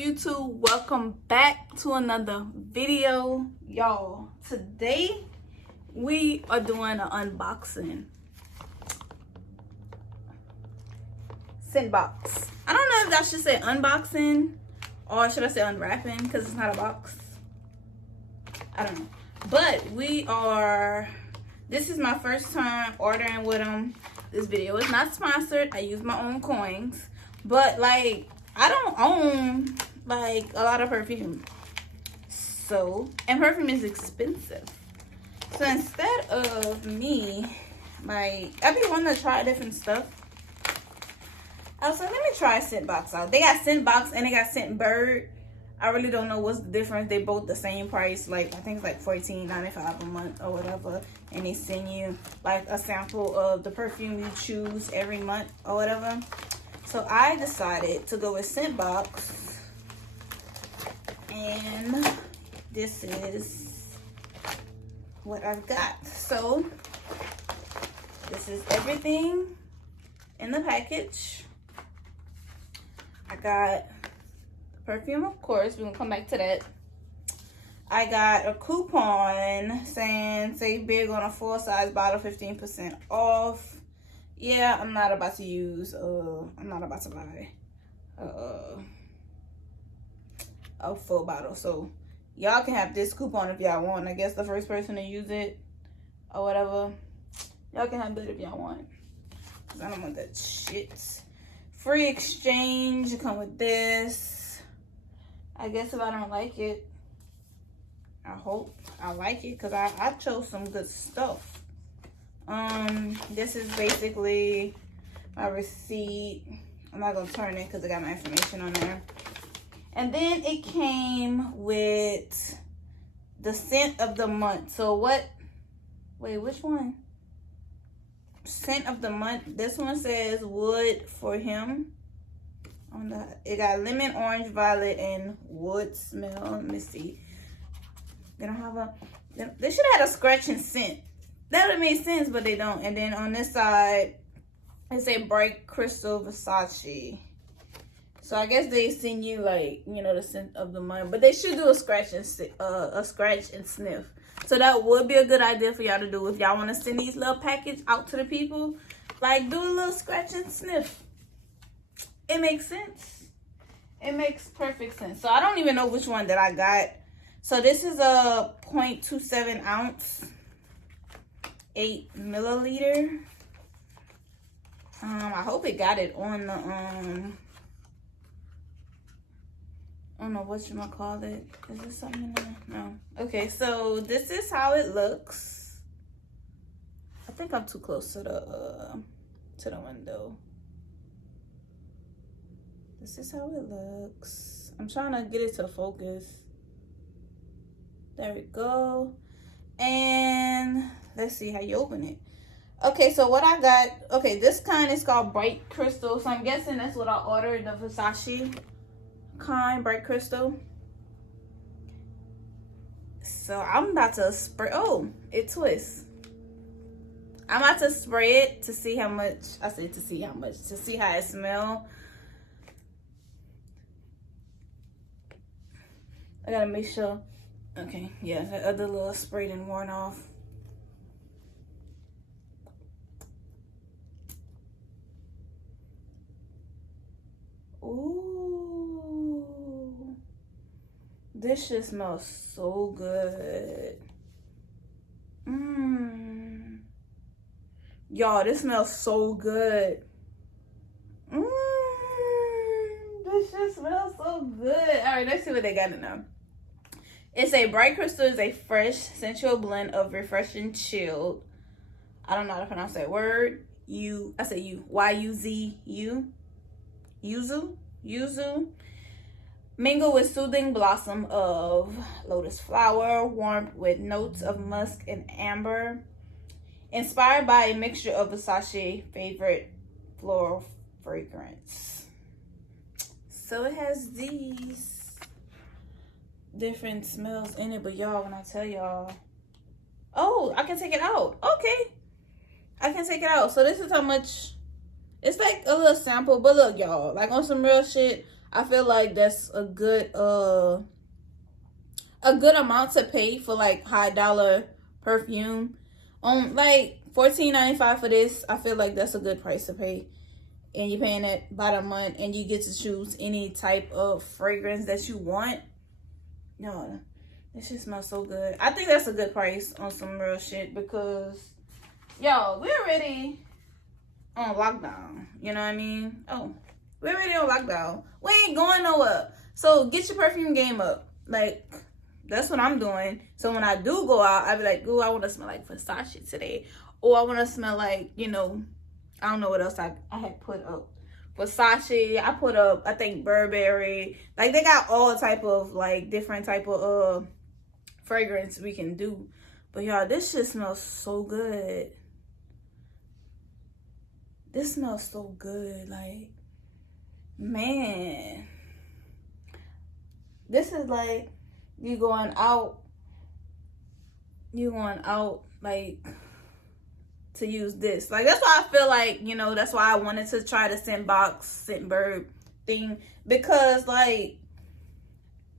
YouTube? Welcome back to another video. Y'all, today we are doing an unboxing. ScentBox. I don't know if I should say unboxing or should I say unwrapping because it's not a box. I don't know. But this is my first time ordering with them. This video is not sponsored. I use my own coins. But like, I don't own like a lot of perfume. And perfume is expensive. So instead of me, like, I be wanting to try different stuff. I was like, let me try ScentBox out. They got ScentBox and they got ScentBird. I really don't know what's the difference. They both the same price. Like, I think it's like $14.95 a month or whatever. And they send you like a sample of the perfume you choose every month or whatever. So I decided to go with ScentBox. And this is what I've got. So this is everything in the package. I got perfume, of course. We're gonna come back to that. I got a coupon saying save big on a full size bottle, 15% off. Yeah, I'm not about to buy a full bottle. So y'all can have this coupon if y'all want. I guess the first person to use it or whatever, y'all can have that if y'all want. Cause I don't want that shit. Free exchange, come with this. I guess if I don't like it, I hope I like it because I chose some good stuff. This is basically my receipt. I'm not gonna turn it because I got my information on there. And then it came with the scent of the month. So which one? Scent of the month. This one says wood for him. It got lemon, orange, violet, and wood smell. Let me see. They should have had a scratching scent. That would have made sense, but they don't. And then on this side, it say brightcrystal Versace. So I guess they send you like, you know, the scent of the month. But they should do a scratch and sniff. So that would be a good idea for y'all to do if y'all want to send these little package out to the people. Like, do a little scratch and sniff. It makes sense. It makes perfect sense. So I don't even know which one that I got. So this is a 0.27 ounce, 8 milliliter. I hope it got it on the I don't know whatchamacallit. Is there something in there? No. Okay, so this is how it looks. I think I'm too close to the window. This is how it looks. I'm trying to get it to focus. There we go. And let's see how you open it. Okay, so what I got, okay, this kind is called brightcrystal. So I'm guessing that's what I ordered, the Versace kind, brightcrystal. So I'm about to spray. Oh, it twists. I'm about to spray it to see how much. To see how it smells. I gotta make sure. Okay, yeah, the other little spray didn't worn off. Ooh, this shit smells so good. Y'all, this smells so good. This shit smells so good. All right, let's see what they got in there. It's a brightcrystal is a fresh, sensual blend of refreshing, chilled. I don't know how to pronounce that word. Y-U-Z-U. Yuzu. Mingle with soothing blossom of lotus flower, warmed with notes of musk and amber. Inspired by a mixture of Versace favorite floral fragrance. So it has these different smells in it, but y'all, when I tell y'all, oh, I can take it out. Okay, I can take it out. So this is how much. It's like a little sample, but look, y'all, like on some real shit, I feel like that's a good amount to pay for like high dollar perfume. Like $14.95 for this. I feel like that's a good price to pay. And you're paying it by the month, and you get to choose any type of fragrance that you want. No, this shit smells so good. I think that's a good price on some real shit because, yo, we're already on lockdown. You know what I mean? Oh, we're already on lockdown. We ain't going nowhere. So get your perfume game up. Like, that's what I'm doing. So when I do go out, I be like, ooh, I want to smell like Versace today. Or I want to smell like, you know, I don't know what else I had put up. Versace. I put up, I think, Burberry. Like, they got all type of, like, different type of fragrance we can do. But, y'all, this shit smells so good. This smells so good. Like, man. This is like you going out, like, to use this. Like, that's why I feel like, you know, that's why I wanted to try the ScentBox, Scentbird thing. Because, like,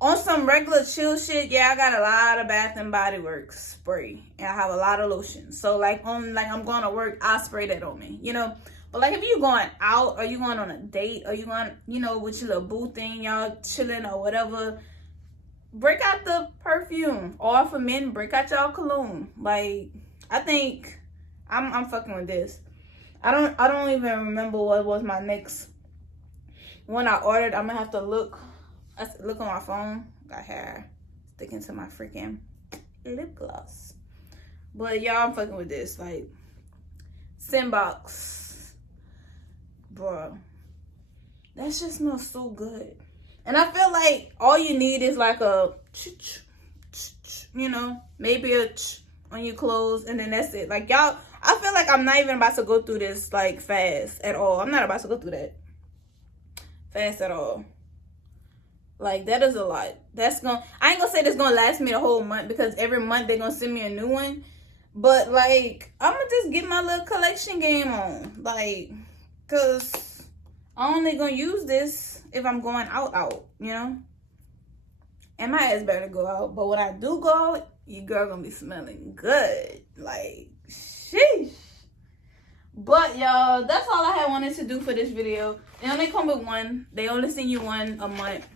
on some regular chill shit, yeah, I got a lot of Bath and Body Works spray. And I have a lot of lotion. So, like, I'm going to work, I spray that on me, you know. But, like, if you going out or you going on a date or you going, you know, with your little boo thing, y'all chilling or whatever, break out the perfume. Or for men, break out y'all cologne. Like, I think I'm fucking with this. I don't even remember what was my next one I ordered. I'm gonna have to look on my phone. Got hair sticking to my freaking lip gloss. But y'all, I'm fucking with this. Like, ScentBox, bro, that shit smells so good. And I feel like all you need is like a, you know, maybe a on your clothes, and then that's it. Like, y'all, I feel like I'm not even about to go through this like fast at all. I'm not about to go through that fast at all. Like, that is a lot. I ain't gonna say that's gonna last me the whole month, because every month they're gonna send me a new one. But, like, I'm gonna just get my little collection game on. Like, cause I'm only gonna use this if I'm going out, you know? And my ass better go out. But when I do go out, your girl gonna be smelling good. Like, sheesh. But, y'all, that's all I had wanted to do for this video. They only come with one. They only send you one a month.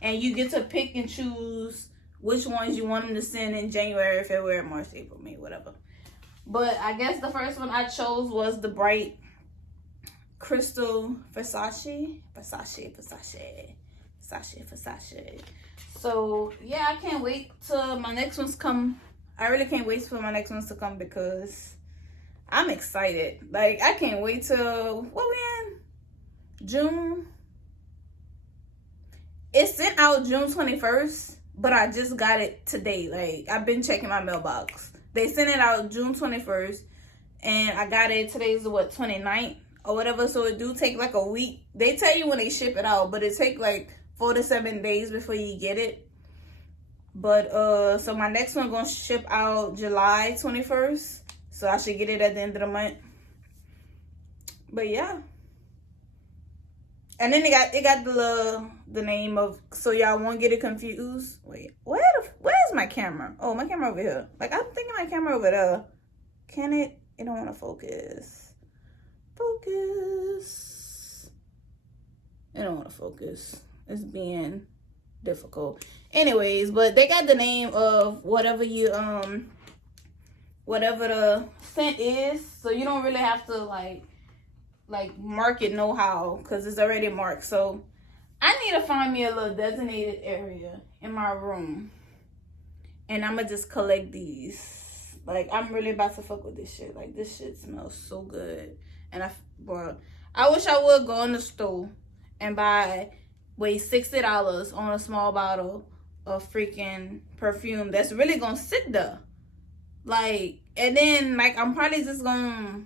And you get to pick and choose which ones you want them to send in January, February, March, April, May, whatever. But I guess the first one I chose was the Bright Crystal Versace. So, yeah, I can't wait till my next ones come. I really can't wait for my next ones to come because I'm excited. Like, I can't wait till, what we in? June? It's sent out June 21st, but I just got it today. Like, I've been checking my mailbox. They sent it out June 21st, and I got it, today's what, 29th or whatever, so it do take like a week. They tell you when they ship it out, but it take like 4 to 7 days before you get it. But, so my next one gonna ship out July 21st, so I should get it at the end of the month. But yeah. And then it got the name of, so y'all won't get it confused. Wait, where's my camera? Oh, my camera over here. Like, I'm thinking my camera over there. Can it? It don't want to focus. Focus. It don't want to focus. It's being difficult. Anyways, but they got the name of whatever you whatever the scent is, so you don't really have to like mark it know-how, because it's already marked. So I need to find me a little designated area in my room, and I'm gonna just collect these. Like, I'm really about to fuck with this shit. Like, this shit smells so good. And I wish I would go in the store and buy $60 on a small bottle of freaking perfume that's really gonna sit there. Like, and then like I'm probably just gonna,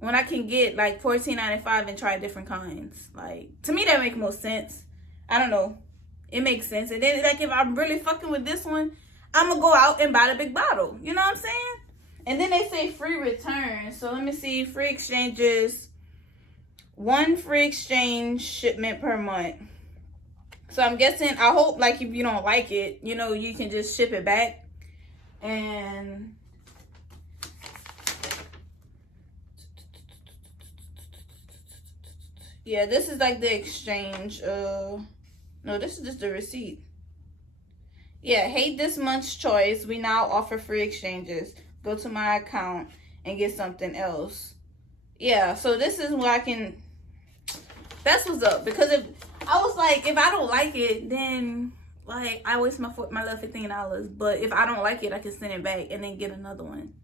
when I can get like $14.95 and try different kinds. Like, to me that makes more sense. I don't know, it makes sense. And then like if I'm really fucking with this one, I'm gonna go out and buy the big bottle. You know what I'm saying? And then they say free return. So let me see, free exchanges, 1 free exchange shipment per month. So I'm guessing, I hope, like, if you don't like it, you know, you can just ship it back. And yeah, this is like the exchange. No, this is just the receipt. Yeah, hate this month's choice. We now offer free exchanges. Go to my account and get something else. Yeah, so this is where I can, that's what's up. Because if I was like, if I don't like it, then like I waste my little $15. But if I don't like it, I can send it back and then get another one.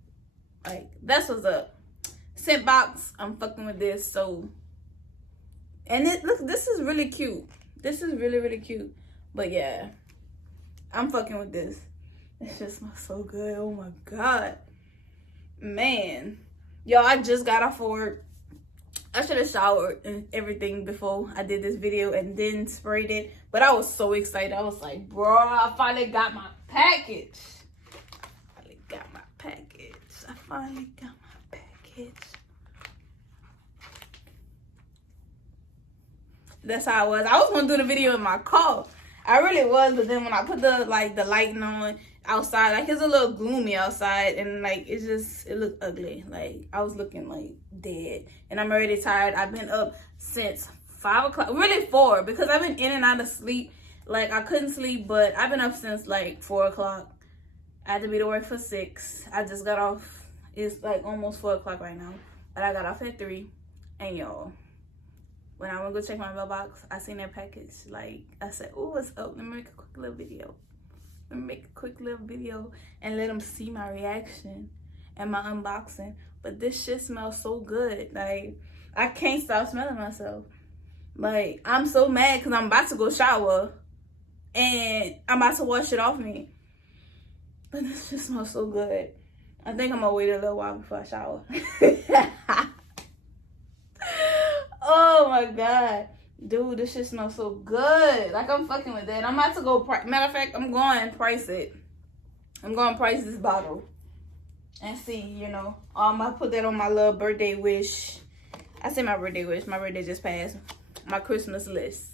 Like, that's what's up. ScentBox, I'm fucking with this. So, and look, this is really cute. This is really, really cute. But yeah, I'm fucking with this. It just smells so good. Oh my God. Man. Yo, I just got off work. I should have showered and everything before I did this video and then sprayed it. But I was so excited. I was like, bro, I finally got my package. I finally got my package. That's how I was. I was going to do the video in my car. I really was. But then when I put the lighting on outside, like, it's a little gloomy outside. And, like, it looked ugly. Like, I was looking, like, dead. And I'm already tired. I've been up since 5 o'clock. Really 4. Because I've been in and out of sleep. Like, I couldn't sleep. But I've been up since, like, 4 o'clock. I had to be to work for 6. I just got off. It's, like, almost 4 o'clock right now. But I got off at 3. And, y'all, when I went to go check my mailbox, I seen that package. Like, I said, oh, what's up? Let me make a quick little video. And let them see my reaction and my unboxing. But this shit smells so good. Like, I can't stop smelling myself. Like, I'm so mad because I'm about to go shower. And I'm about to wash it off me. But this just smells so good. I think I'm going to wait a little while before I shower. Oh my God. Dude, this shit smells so good. Like, I'm fucking with it. I'm about to go, matter of fact, I'm going to price it. I'm going to price this bottle. And see, you know. I'm going to put that on my little birthday wish. I say my birthday wish. My birthday just passed. My Christmas list.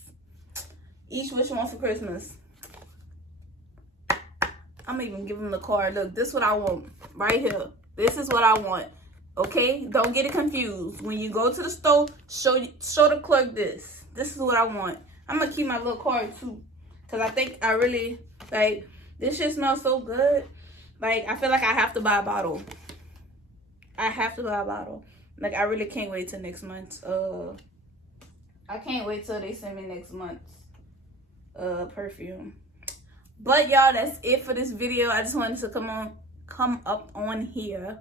Each wish one for Christmas. I'm going to even give them the card. Look, this is what I want. Right here. This is what I want. Okay? Don't get it confused. When you go to the store, show the clerk this. This is what I want. I'm going to keep my little card too. Because I think I really, like, this shit smells so good. Like, I feel like I have to buy a bottle. Like, I really can't wait till next month. I can't wait till they send me next month's perfume. But, y'all, that's it for this video. I just wanted to come up on here.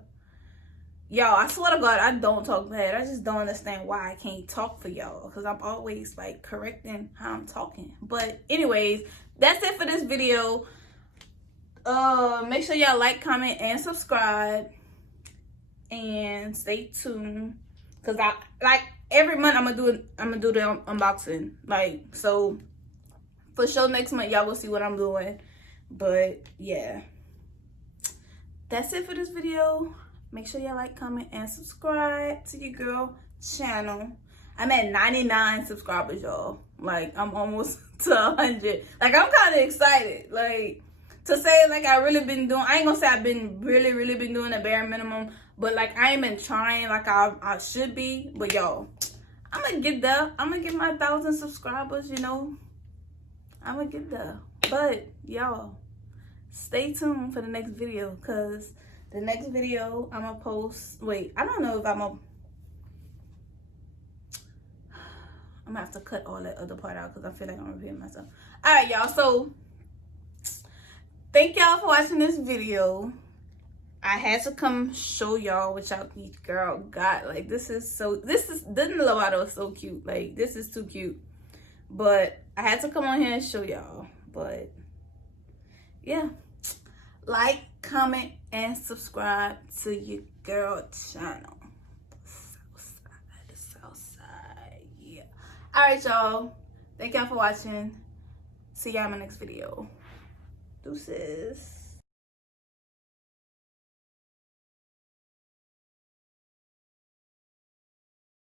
Y'all, I swear to God, I don't talk bad. I just don't understand why I can't talk for y'all. Because I'm always, like, correcting how I'm talking. But, anyways, that's it for this video. Make sure y'all like, comment, and subscribe. And stay tuned. Because, every month, I'm gonna do the unboxing. Like, so, for sure next month, y'all will see what I'm doing. But, yeah. That's it for this video. Make sure y'all like, comment, and subscribe to your girl channel. I'm at 99 subscribers, y'all. Like, I'm almost to 100. Like, I'm kind of excited. Like, to say, like, I really been doing, I ain't gonna say I've been really been doing the bare minimum. But, like, I ain't been trying like I should be. But, y'all, I'm gonna get there. I'm gonna get my 1,000 subscribers, you know. I'm gonna get there. But, y'all, stay tuned for the next video. Because the next video I'm gonna post, wait, I don't know if I'm gonna have to cut all that other part out because I feel like I'm repeating myself. All right, y'all, so thank y'all for watching this video. I had to come show y'all what y'all girl got. Like, this little bottle is so cute. Like, this is too cute. But I had to come on here and show y'all. But yeah, like, comment, and subscribe to your girl channel. Southside, yeah. Alright, y'all. Thank y'all for watching. See y'all in my next video. Deuces.